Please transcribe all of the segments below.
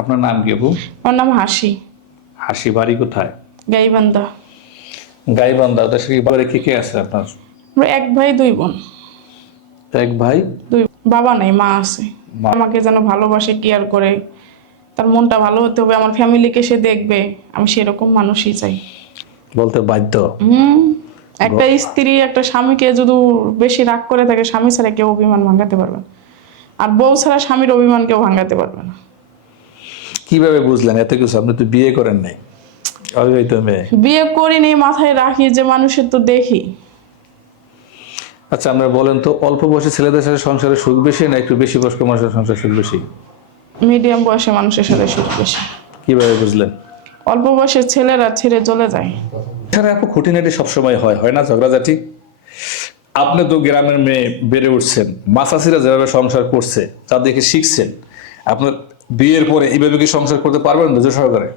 আপনার নাম কি আপু? আমার নাম হাসি। হাসি, বাড়ি কোথায়? গাইবান্ধা। গাইবান্ধা। দেশে কি বাড়ি কে কে আছে আপনার? আমরা এক ভাই দুই বোন। এক ভাই, দুই বাবা নাই, মা আছে। মা। আমাকে যেন ভালোবাসে, কেয়ার করে। তার মনটা ভালো হতে হবে, আমার ফ্যামিলিকে সে দেখবে, আমি সেরকম মানুষই চাই। বলতে বাধ্য। একটা স্ত্রী একটা স্বামীকে যদি বেশি রাগ করে থাকে, স্বামী ছাড়া কেউ অভিমান ভাঙাতে পারবে না। আর বউ ছাড়া স্বামীর অভিমান কেউ ভাঙাতে পারবে না। কিভাবে বুঝলেন এত কিছু? আপনি তো বিয়ে করেন নাই, অবিবাহিত মেয়ে। বিয়ে করিনি, মাথায় রাখি যে মানুষের তো দেখি। আচ্ছা, আমরা বলেন তো, অল্প বয়সী ছেলেদের সাথে সংসারে সুখ বেশি না একটু বেশি বয়স্ক মানুষের সংসারে সুখ বেশি? মিডিয়াম বয়সে মানুষের সাথে সুখ বেশি। কিভাবে বুঝলেন? অল্প বয়সের ছেলেরা ছেড়ে চলে যায়। এখানে আপু খুঁটিনাটি সবসময় হয় না ঝগড়াঝাটি? আপনি তো গ্রামের মেয়ে, বেড়ে উঠছেন, মাসাসিরা যেভাবে সংসার করছে তা দেখে শিখছেন। আপনার বিয়ের পরে এইভাবে কি সংসার করতে পারবেন ধৈর্য সহকারে?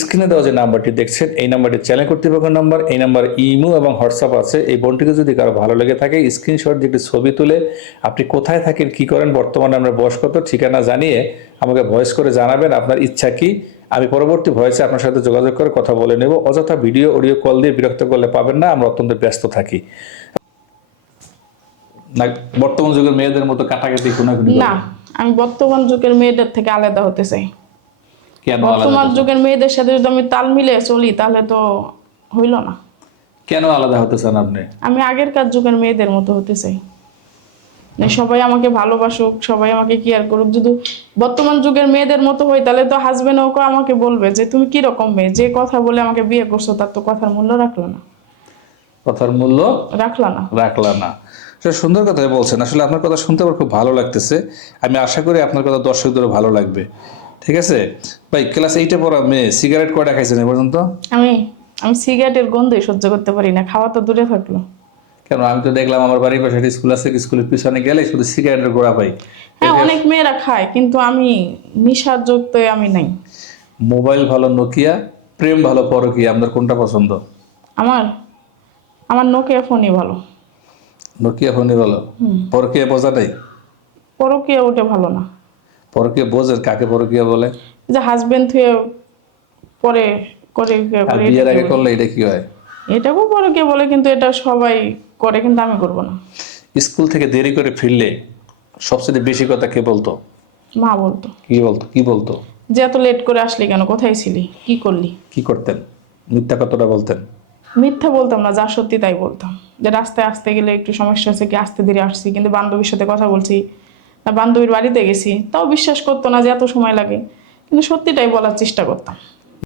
স্ক্রিনে দেওয়া যে নাম্বারটি দেখছেন, এই নাম্বারটি চ্যানেল কর্তৃপক্ষের নাম্বার। এই নাম্বার ইমো এবং হোয়াটসঅ্যাপ আছে। এই বোনটিকে যদি কারো ভালো লেগে থাকে, স্ক্রিনশট দিয়ে একটি ছবি তুলে আপনি কোথায় থাকেন, কি করেন, বর্তমানে আমরা বয়স কত, ঠিকানা জানিয়ে আমাকে ভয়েস করে জানাবেন আপনার ইচ্ছা কি। আমি পরবর্তী ভয়েসে আপনার সাথে যোগাযোগ করে কথা বলে নেব। অযথা ভিডিও অডিও কল দিয়ে বিরক্ত করলে পাবেন না, আমরা অত্যন্ত ব্যস্ত থাকি। না, বর্তমান যুগের মেয়েদের মতো কাটাকাটি খুনাখুনি না, আমি বর্তমান যুগের মেয়েদের থেকে আলাদা হতে চাই। কেন বর্তমান আলাদা? যুগের মেয়েদের সাথে যদি আমি তাল মিলে চলি তাহলে তো হইল না। কেন আলাদা হতে চান আপনি? আমি আগেরকার যুগের মেয়েদের মতো হতে চাই। সবাই আমাকে ভালোবাসুক, সবাই আমাকে কেয়ার করুক। যদি বর্তমান যুগের মেয়েদের মতো হই তাহলে তো হাজবেন্ড ওকে আমাকে বলবে যে তুমি কি রকম মেয়ে, যে কথা বলে আমাকে বিয়ে করছো তার তো কথার মূল্য রাখলো না। কথার মূল্য রাখলা না। রাখলা না। সেটা সুন্দর কথাই বলছেন। আসলে আপনার কথা শুনতে আমার খুব ভালো লাগতেছে। আমি আশা করি আপনার কথা দর্শকদেরও ভালো লাগবে। ঠিক আছে ভাই, ক্লাস 8-এ পড়া মেয়ে, সিগারেট কয়টা খাইছেন এ পর্যন্ত? আমি আমি সিগারেটের গন্ধই সহ্য করতে পারি না, খাওয়া তো দূরে থাকলো। কেন, আমি তো দেখলাম আমার বাড়ির পাশে একটা স্কুল আছে, স্কুলের পিছনে গেলে শুধু সিগারেটের গোড়া পাই। হ্যাঁ, অনেক মেয়েরা খায়, কিন্তু আমি নিশার যুক্ত আমি নাই। মোবাইল ভালো নোকিয়া, প্রেম ভালো পরকীয়া, আপনার কোনটা পছন্দ? আমার আমার নোকিয়া ফোনই ভালো। নোকিয়া ফোনই ভালো। পরকীয়া বোঝা নাই? পরকীয়া ওটা ভালো না। পরকীয়া বোঝেন কাকে পরকীয়া বলে? যে হাজবেন্ড থুয়ে পরে করে আর করে বিয়ের এটাকে আগে বলে। করলে এটা কি হয়? এটাকেও পরকীয়া বলে, কিন্তু এটা সবাই করে, কিন্তু আমি করব না। স্কুল থেকে দেরি করে ফিরলে সবচেয়ে বেশি কথা কে বলতো? মা বলতো। কি বলতো? যে এত লেট করে আসলি কেন, কোথায় ছিলি, কি করলি। কি করতেন? মিথ্যা কতটা বলতেন? মিথ্যা বলতাম না, যা সত্যি তাই বলতাম। যে রাস্তায় আসতে গেলে একটু সমস্যা হচ্ছে, কি আসতে দেরি আসছি, কিন্তু বান্ধবীর সাথে কথা বলছি, না বান্ধবীর বাড়িতে গেছি, তাও বিশ্বাস করতো না যে এত সময় লাগে, কিন্তু সত্যিটাই বলার চেষ্টা করতাম।